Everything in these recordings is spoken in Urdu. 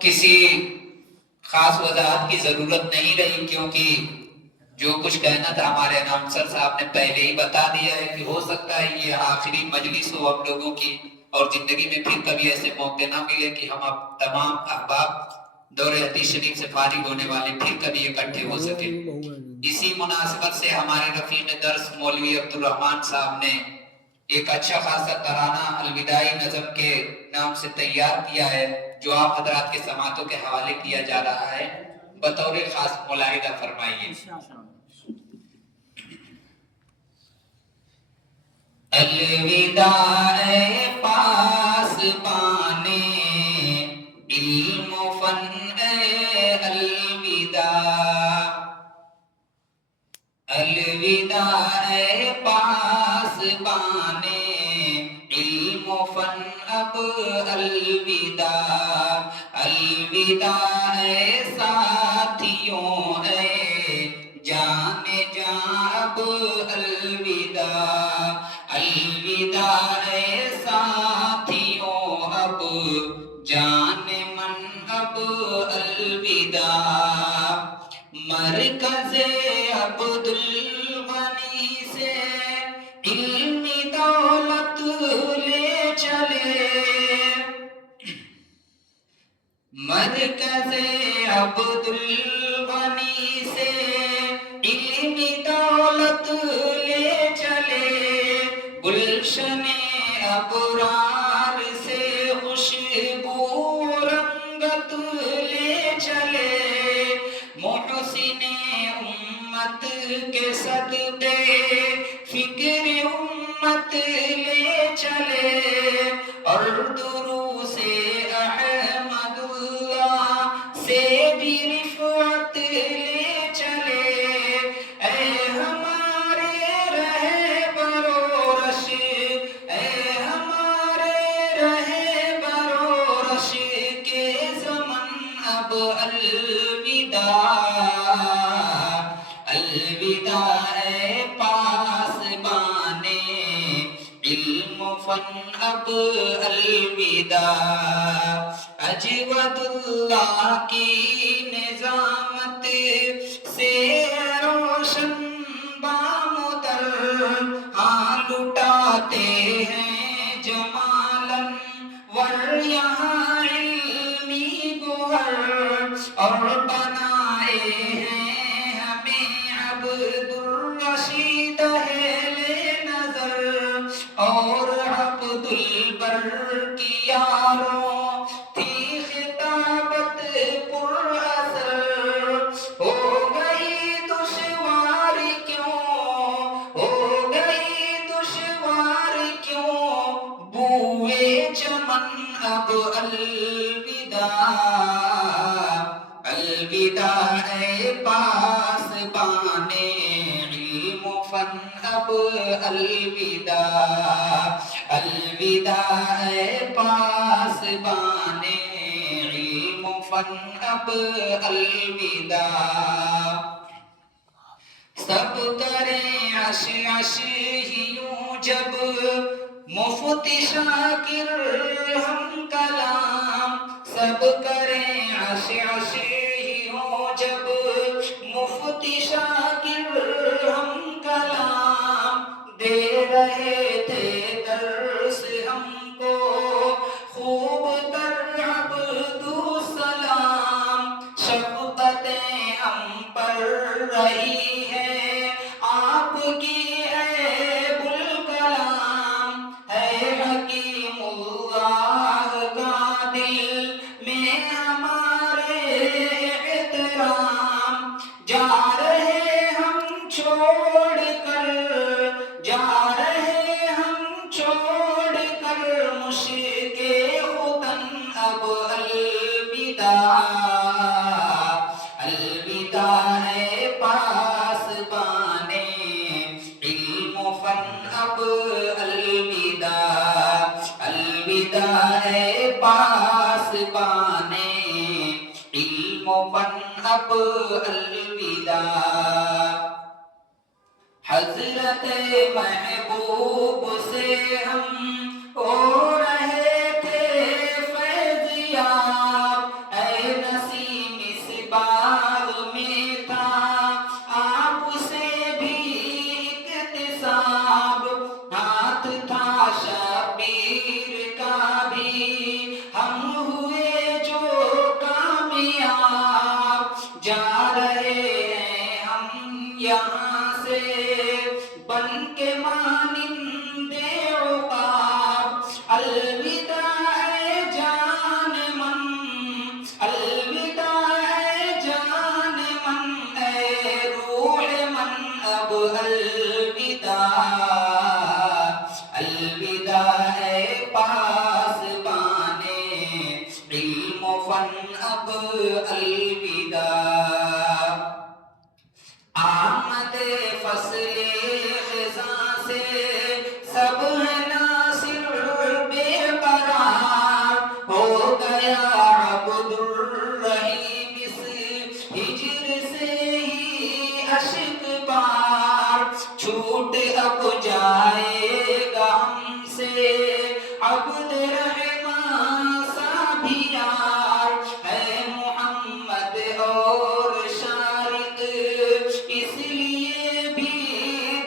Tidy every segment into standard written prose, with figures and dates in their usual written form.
کسی خاص وضاحت کی ضرورت نہیں رہی، کیونکہ جو کچھ کہنا تھا ہمارے اناؤنسر صاحب نے پہلے ہی بتا دیا ہے کہ ہو سکتا ہے یہ آخری مجلس ہو ہم لوگوں کی، اور زندگی میں پھر کبھی ایسے موقع نہ ملے کہ ہم اب تمام احباب دور حدیث شریف سے فارغ ہونے والے پھر کبھی اکٹھے ہو سکے۔ اسی مناسبت سے ہمارے رفیق درس مولوی عبدالرحمن صاحب نے ایک اچھا خاصا ترانہ الوداعی نظم کے نام سے تیار کیا ہے، جو آپ حضرات کے سماعتوں کے حوالے کیا جا رہا ہے، بطور خاص ملاحظہ فرمائیے۔ الوداع اے پاسبان علم و فن اے الوداع، الوداع اے پاسبان علم و فن اب الوداع، الوداع اے ساتھیوں اے جان جاں اب الوداع، الوداع اے ساتھیوں اب جان من اب الوداع، مرکز عبدالغنی سے علمی دولت لے چلے، مرکز عبدالغنی سے علمی دولت لے چلے، گلشن ابرار سے خوشبو رنگت لے چلے، محسن امت کے صدقے فکر امت لے چلے، اور دروس احمد اللہ سے بھی رفعت لے چلے، اے ہمارے رہبر و رشد، اے ہمارے رہبر و رشد کے زمن اب الوداع، الوداع اے پاسبان علم و فن اب الوداع، اجود اللہ کی نظامت سے روشن بام در، ہاں لٹاتے ہیں جمالاً ور یہاں علمی گوہر، اور بنائے ہیں ہمیں عبد الرشید اہل نظر، اور عبد البر کی یاروں تھی خطابت پر اثر، ہو گئی دشوار کیوں، ہو گئی دشوار کیوں بوئے چمن اب الوداع، الوداع اے پاسبان علم و فن اب الوداع، الوداع اے پاسبان علم و فن اب الوداع، سب کریں عش عش ہی یوں جب مفتی شاکر ہم کلام، سب کریں عش عش ہی یوں جب مفتی شاکر ہم کلام، دے رہے تھے درس ہم کو خوب تر عبدالسلام، شفقتیں ہم پر رہی ہے آپ کی عیب الکلام، ہے حکیم اللہ کا دل میں ہمارے احترام، جا رہے ہم چھوڑ کر، جا رہے ہم چھوڑ کر مشک وطن اب الوداع، الوداع اے پاسبان علم و فن اب الوداع، الوداع اے پاسبان علم و فن اب الوداع، حضرت محبوب سے ہم ہو رہے تھے فیضیاب، اے فن اب الوداع، آمد فصل خزاں سے سب ہے ناصر بے قرار، ہو گیا عبد الرحیم اس ہجر سے ہی اشک بار، چھوٹ اب جائے گا ہم سے عبد رحمان سا بھی یار، ہے محمد اور شارق اس لیے بھی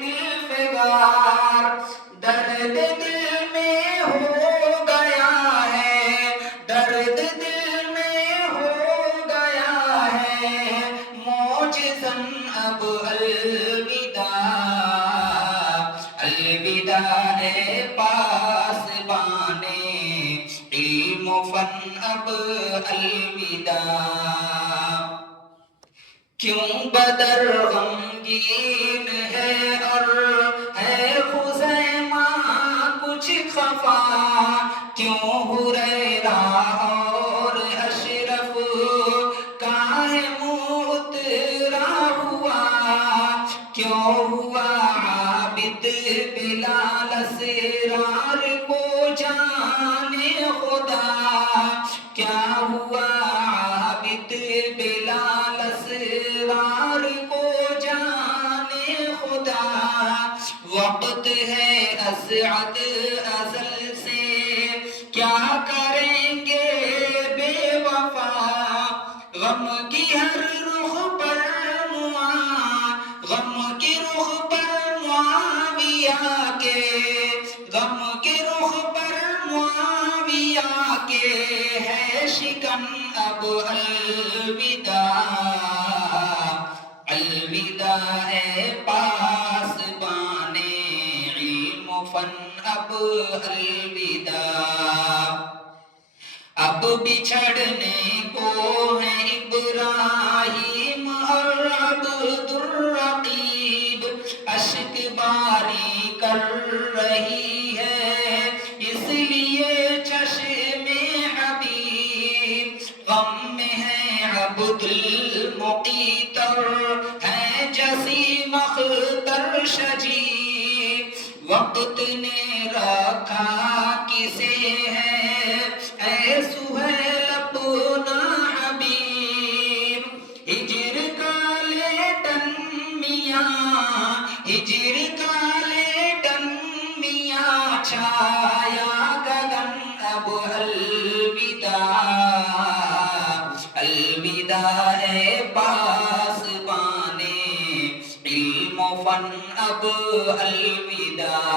دل فگار، درد دل میں ہو گیا ہے، درد دل میں ہو گیا ہے موجزن اب الوداع، الوداع ہے پاسبان علم و فن اب الوداع، کیوں بدر غمگین ہے اور ہے خزیمہ کچھ خفا، کیوں ہریرہ اور اشرف کاہے منہ اترا ہوا، کیوں ہوا عابد بلال اسرار کو جانے خدا، کیا ہوا عابد بلال اسرار کو جانے خدا، وقت ہے اسعد ازل سے کیا کریں گے بے وفا، غم کی ہر رخ پر غم کی رخ پر معاویہ کے، غم کے رخ پر معاویہ کے ہے شکن اب الوداع، الوداع ہے پاسبان علم و فن اب الوداع، اب بچھڑنے کو ہے ابراہیم اور عبد الرقیب، اشک باری کر رہی ہے اس لیے چشم حبیب، غم میں ہے عبد المقیتر ہے جسیم اختر شجیب، وقت نے رکھا کسے ہے اے سہیل اپنا حبیب، ہجر کا لیٹن میاں، ہجر کا لیٹن میاں چھایا گگن اب الوداع، الوداع ہے پاسبان علم و فن اب الوداع،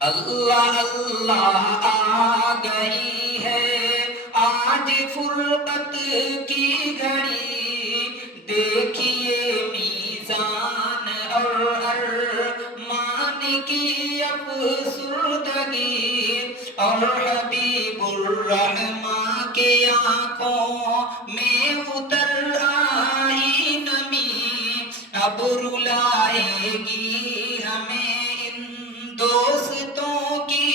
اللہ اللہ آ گئی ہے آج فرقت کی گھڑی، دیکھیے میزان اور ارمان کی افسردگی، اور حبیب الرحمن کے آنکھوں میں اتر آئی نمی، اب رلائے گی ہمیں ان دوستوں کی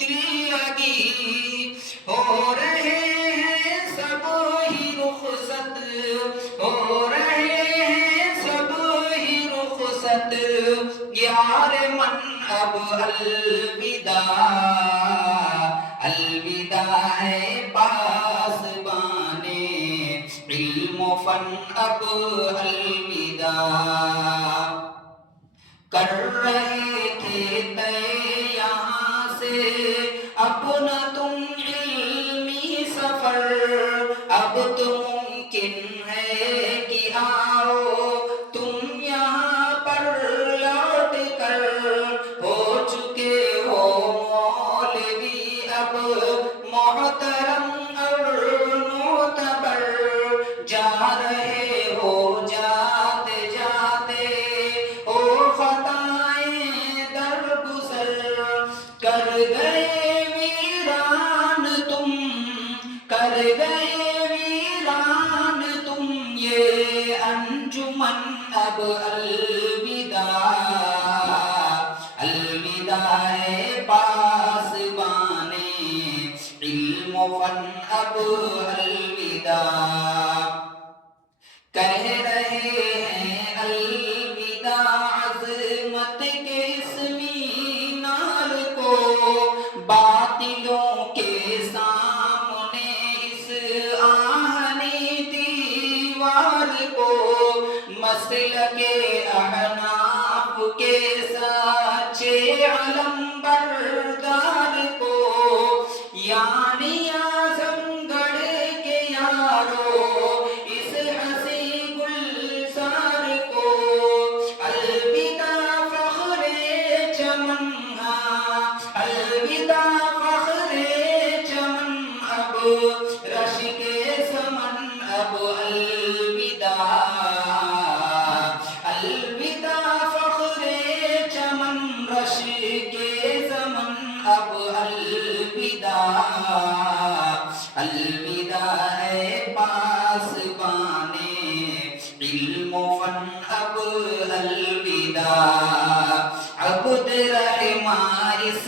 دل لگی، ہو رہے ہیں سب ہی رخصت، ہو رہے ہیں سب ہی رخصت، یار من اب الوداع، الوداع ہے پاسبان علم و فن اب الوداع، کر رہے تھے طے یہاں سے اپنا تم علمی سفر، اب تو ممکن ہے کہ آؤ تم یہاں پر لوٹ کر، ہو چکے ہو مولوی اب محترم اور معتبر، جا رہے ہو جاتے جاتے او خطائیں درگزر، کر گئے ویران تم، کر گئے ویران تم یہ انجمن اب الوداع، الوداع ہے پاسبان علم و فن اب اب الوداع، کہہ رہے ہیں الوداع عظمت کے اس مینار کو، باطلوں کے سامنے اس آہنی دیوار کو، مسلک احناف کے سچے علم بردار کو، یعنی اعظم گڑھ کے یارو اس ہنسی گلزار کو، الوداع فخر چمن، الوداع فخر چمن، اب رش کے سمن، اب الوداع، الوداع فخر چمن رش کے زمن، اب الوداع، الوداع ہے پاسبان علم و فن، اب الوداع، عبد رحماں اس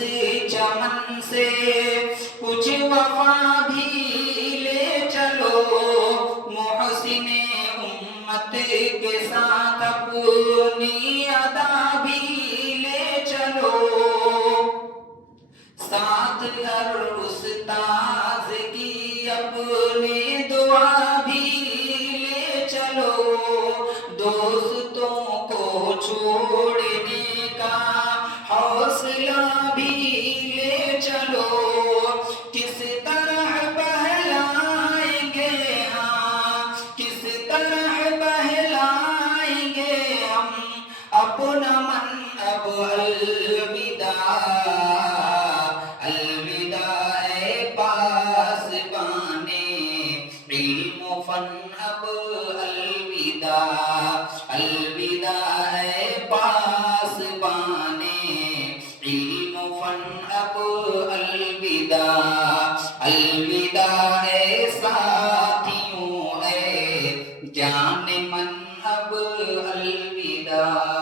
چمن سے کچھ وفا بھی لے چلو، محسن امت کے ساتھ اپنی ادا بھی لے چلو، ساتھ ہر استاذ کی اپنی دعا بھی لے چلو، دوستوں کو چھوڑنے کا حوصلہ بھی لے چلو، کس طرح بہلائیں گے ہاں، کس طرح بہلائیں گے ہم اپنا من، اب الوداع، الوداع اے پاسبان علم و فن، اب الوداع، الوداع اے پاسبان علم و فن، اب الوداع، الوداع اے ساتھیوں اے جان من، اب الوداع۔